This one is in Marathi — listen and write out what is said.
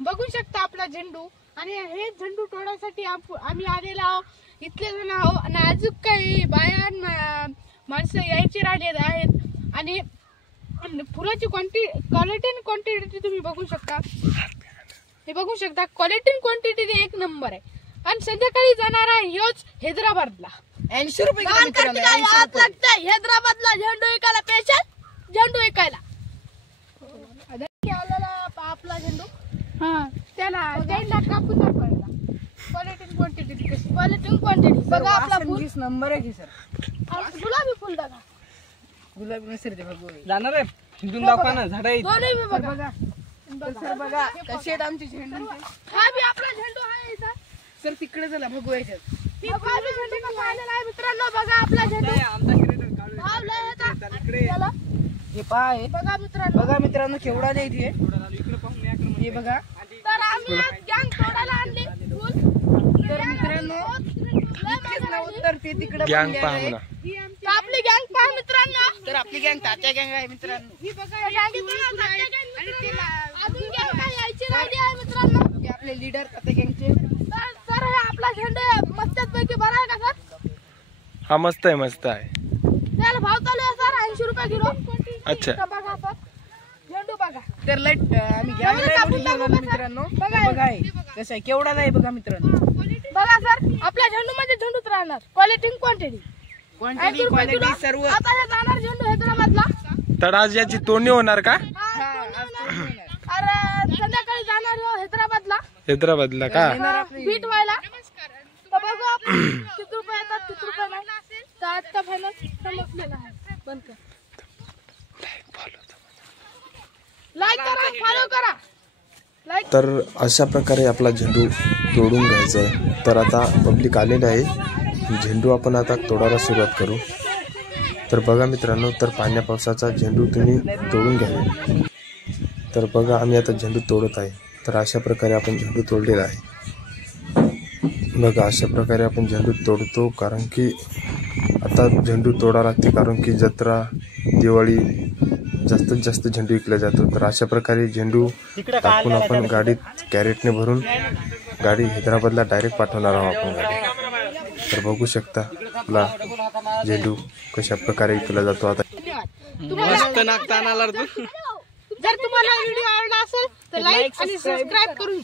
बघू शकता आपला झेंडू आणि हे झेंडू तोडण्यासाठी आम्ही आलेलो आहोत. इथले जण आहोत आणि अजून काही बाया माणसं यायची राहिलेले आहेत आणि फुलाची क्वांटिटी तुम्ही बघू शकता. हे बघू शकता क्वालिटी क्वांटिटी एक नंबर आहे. आणि संध्याकाळी जाणार आहे ह्योच हैदराबादला 80 रुपये हैदराबादला झेंडू विकायला स्पेशल झेंडू विकायला आपला झेंडू त्याला कापून दाखवायला क्वालिटी बघा. आपला फुल नंबर आहे की सर गुलाबी फुल दाखवा. गुलाबी नसेल ते बघू जाणार आहे हिंदून दाखवा ना झाड दोन्ही बी बघा. सर बघा कसे आहेत आमचे झेंडू. हा बी आपला झेंडू आहे इथं. सर तिकडे चला बघू याच्यात मित्रांनो बघा आपला झेंडू हे पाय बघा मित्रांनो. बघा मित्रांनो केवढा नाही इथे हे बघा. तर आम्ही गँग तोडायला आणली फुल. तर मित्रांनो इतकेच नव्हतं तर ते तिकडे गँग पहा म्हणा. आपली गँग पहा मित्रांनो. तर आपली गँग तात्या गँग आहे मित्रांनो. ही बघा अजून गँग काय यायची राहिली आहे मित्रांनो. हे आपले लीडर तात्या गँगचे. सर हे आपला झेंडू मस्तपैकी बरा आहे का सर. हा मस्त आहे. त्याला भाव चालू आहे सर 80 रुपये किलो. अच्छा बघा सर झेंडू बघा. तर लाईट आम्ही गँग मित्रांनो. बघा हे कसं आहे केवढा नाही बघा मित्रांनो. बघा सर आपल्या झेंडू मध्ये झेंडूच राहणार क्वालिटी क्वालिटी सर्व. आता हे जाणार झेंडू हैदराबादला. तर आज याची तोडणी होणार का? अरे संध्याकाळी जाणार हो हैदराबादला का? बीट व्हायला. तर बघू किती रुपये येतात किती रुपये नाही. तर आजचा फायनल समजलेला आहे. बंद कर. लाईक करा फॉलो करा. तर अशा प्रकारे आपला झेंडू तोडून घ्यायचा आहे. तर आता पब्लिक आलेलं आहे. झेंडू आपण आता तोडायला सुरुवात करू. तर बघा मित्रांनो तर पाण्या पावसाचा झेंडू तुम्ही तोडून घ्यावे. तर बघा आम्ही आता झेंडू तोडत आहे. तर अशा प्रकारे आपण झेंडू तोडलेला आहे. बघा अशा प्रकारे आपण झेंडू तोडतो कारण की आता झेंडू तोडा लागते कारण की जत्रा दिवाळी जास्तीत जास्त झेंडू विकला जातो. तर अशा प्रकारे झेंडू टाकून आपण गाडीत कॅरेटने भरून गाडी हैदराबादला डायरेक्ट पाठवणार आहोत आपण गाडी. तर बघू शकता आपला झेंडू कशा प्रकारे विकला जातो. आता जर तुम्हाला व्हिडिओ आवडला असेल तर लाईक आणि सबस्क्राईब करून